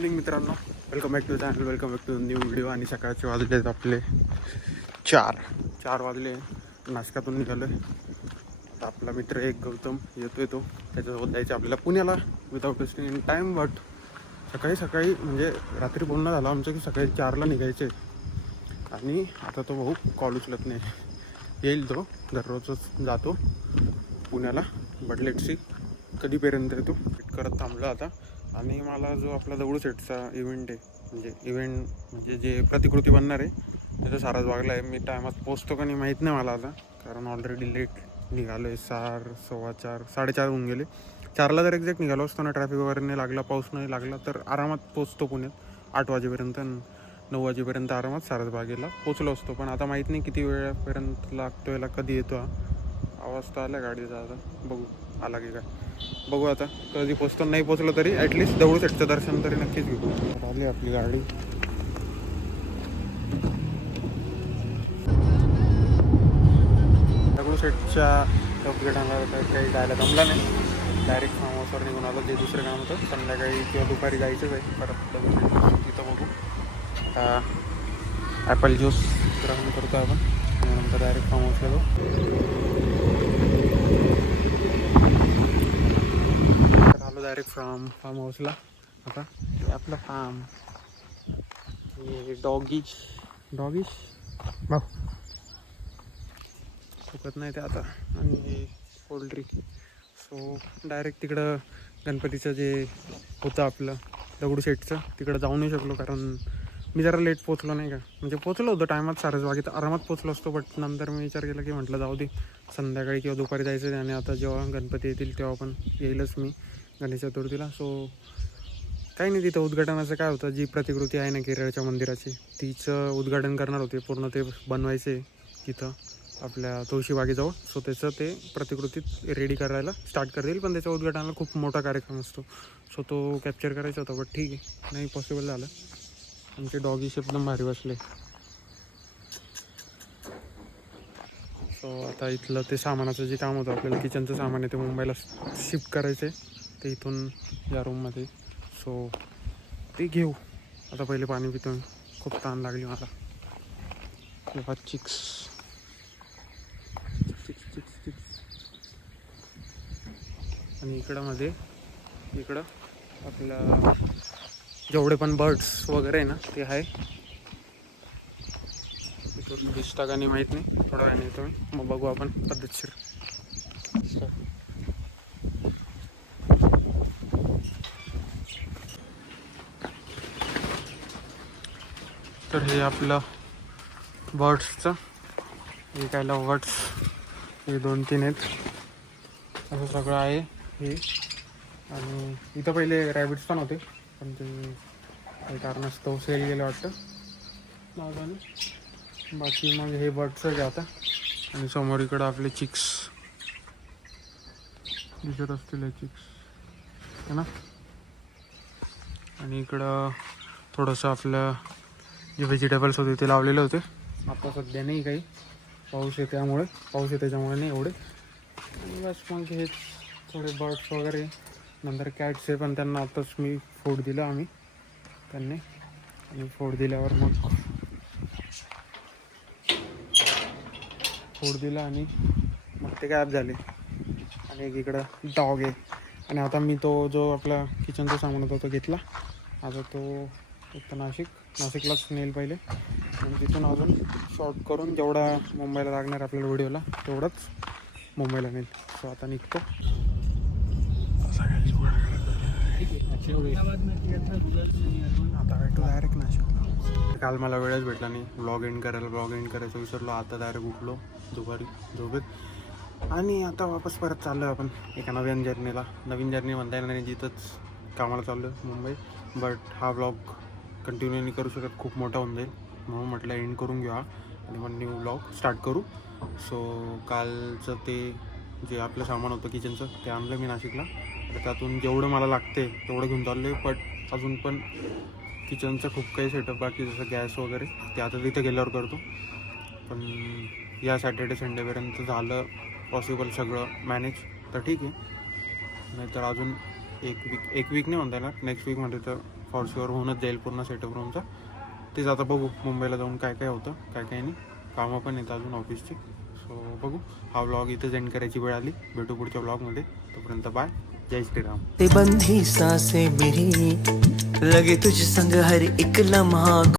Morning मित्रांनो. Welcome back to channel welcome back to new video आणि सकाळचे वाजले आहेत आपले चार. चार वाजले. नाशकातून निघालो आता आपला मित्र एक गौतम येतोय तो. त्याच्यासोबत जायचं आपल्याला पुण्याला without wasting in time but सकाळी सकाळी म्हणजे रात्री बोलणं झालं आमचं की सकाळी चारला निघायचे आणि आता तो भाऊ कॉल उचलत नाही. येईल तो. दररोजच जातो पुण्याला बट लेट सी कधीपर्यंत येतो वेट करत थांबलो आता. आणि मला जो आपला दगडू सेटचा इव्हेंट आहे म्हणजे इव्हेंट म्हणजे जे प्रतिकृती बनणार आहे त्याचा साराच वागला आहे. मी टायमात पोचतो का नाही माहीत नाही मला आता. कारण ऑलरेडी लेट निघालो आहे चार सव्वा चार साडेचार होऊन गेले. चारला जर एक्झॅक्ट निघालो असतो ना. ट्रॅफिक वगैरे नाही लागला पाऊस नाही लागला तर आरामात पोचतो पुण्यात. आठ वाजेपर्यंत नऊ वाजेपर्यंत आरामात सारसबागेला पोचलो असतो. पण आता माहीत नाही किती वेळापर्यंत लागतो याला कधी येतो हा. आवाज तर आला गाडीचा आता. बघू आला की काय. बघू आता. कधी पोचतो नाही पोचलो तरी ॲटलिस्ट दगडूशेठचं दर्शन तरी नक्कीच घेऊ. आली आपली गाडी. दगडूशेठच्या सेटच्या काही जायला जमला नाही. डायरेक्ट फार्म हाऊसवर निघून आलो जे दुसरं काम होतं संध्याकाळी किंवा दुपारी जायचंच आहे. परत तिथं बघू. आता ॲपल ज्यूस ग्रहण करतो आपण. नंतर डायरेक्ट फार्म हाऊसला जाऊ. आलो डायरेक्ट फ्रॉम फार्म हाऊसला आता हे आपलं फार्म हे डॉगीज डॉगीज भाऊ. चुकत नाही ते आता. आणि हे पोल्ट्री सो डायरेक्ट तिकडं गणपतीचं जे होतं आपलं दगडू शेटचं तिकडं जाऊ नाही शकलो कारण मी जरा लेट पोचलो नाही का? म्हणजे पोचलो होतो टायमात सारस बागेत आरामात पोचलो असतो बट नंतर मी विचार केला की म्हटलं जाऊ दे. संध्याकाळी किंवा दुपारी जायचं आणि आता जेव्हा गणपती येतील तेव्हा पण येईलच मी. गणेश चतुर्थीला. सो काही नाही तिथं उद्घाटनाचं काय होतं जी प्रतिकृती आहे ना केरळच्या मंदिराची तिचं उद्घाटन करणार होते पूर्ण ते बनवायचे तिथं आपल्या तुळशीबागेजवळ. सो त्याचं ते प्रतिकृतीत रेडी करायला स्टार्ट करतील पण त्याच्या उद्घाटनाला खूप मोठा कार्यक्रम असतो. सो तो कॅप्चर करायचा होता बट ठीक आहे नाही पॉसिबल झालं. आमचे डॉगीश एकदम भारी बसले. सो आता इथलं ते सामानाचं जे काम होतं आपल्याला किचनचं सामान आहे ते मुंबईला शिफ्ट करायचं आहे ते इथून या रूममध्ये सो ते घेऊ. आता पहिले पाणी पितो खूप ताण लागली मला. चिक्स. चिक्स चिक्स चिक्स. आणि इकडं मध्ये इकडं आपलं जेवढे पण बर्ड्स वगैरे आहे ना ते आहे. तिकडून दिसता का नाही माहीत नाही. थोडा वेळाने येतो मी मग बघू आपण पद्धतशीर. तर हे आपलं बर्ड्सचं काय लवर्ड्स हे दोन तीन आहेत. असं सगळं आहे हे. आणि इथं पहिले रॅबिट्स पण होते पण ते काही कारणास्तव सेल गेलं वाटतं. बाकी मग हे बर्ड्स आहे आता. आणि समोर इकडं आपले चिक्स दिसत असतील हे चिक्स है ना? आणि इकडं थोडंसं आपलं जे व्हेजिटेबल्स होते ते लावलेले होते. आता सध्या नाही काही. पाऊस आहे त्यामुळे. पाऊस आहे त्याच्यामुळे नाही एवढे. आणि बस मग हे थोडे बर्ड्स वगैरे. नंतर कॅट्स आहे पण त्यांना आताच मी फोड दिलं आम्ही. त्यांनी. आणि फोड दिल्यावर मग फोड दिलं आणि मग ते गायब झाले. आणि एक इकडं डॉग आहे. आणि आता मी तो जो आपला किचनचा सामान होता तो घेतला. आता तो एक नाशिक नाशिकलाच नेईल पहिले. आणि तिथून अजून शॉर्ट करून जेवढा मुंबईला लागणार आपल्याला व्हिडिओला तेवढंच मुंबईला नेईल. सो आता निघतो. आता भेटू डायरेक्ट नाशिक काल मला वेळच भेटला नाही. ब्लॉग एंड करायला ब्लॉग एंड करायचं विसरलो. आता डायरेक्ट उठलो दुपारी झोपेत. आणि आता वापस परत चाललो आहे आपण एका नवीन जर्नीला नवीन जर्नी म्हणता येणार नाही जिथंच कामाला चाललो मुंबई. बट हा ब्लॉग कंटिन्यू नाही करू शकत खूप मोठा होऊन जाईल. म्हणून म्हटलं एंड करून घेऊ आणि मग न्यू ब्लॉग स्टार्ट करू. सो कालचं ते जे आपलं सामान होतं किचनचं ते आणलं मी नाशिकला. तर त्यातून जेवढं मला लागते तेवढं घेऊन चाललं आहे बट अजून पण किचनचं खूप काही सेटअप बाकी जसं गॅस वगैरे ते आता तिथे गेल्यावर करतो. पण या सॅटर्डे संडेपर्यंत झालं पॉसिबल सगळं मॅनेज तर ठीक आहे. नाहीतर अजून एक वीक एक वीक नाही म्हणता येणार. नेक्स्ट वीकमध्ये तर फॉर शुअर होऊनच जाईल पूर्ण सेटअप रूमचा तेच आता बघू मुंबईला जाऊन काय काय होतं काय काय नाही. कामं पण येतं अजून ऑफिसची सो बघू. हा ब्लॉग इथं एंड करायची वेळ आली. भेटू पुढच्या ब्लॉगमध्ये तोपर्यंत बाय जय श्रीराम. ते बंधी सासे मेरी. लगे तुझ संग हर एक लम्हा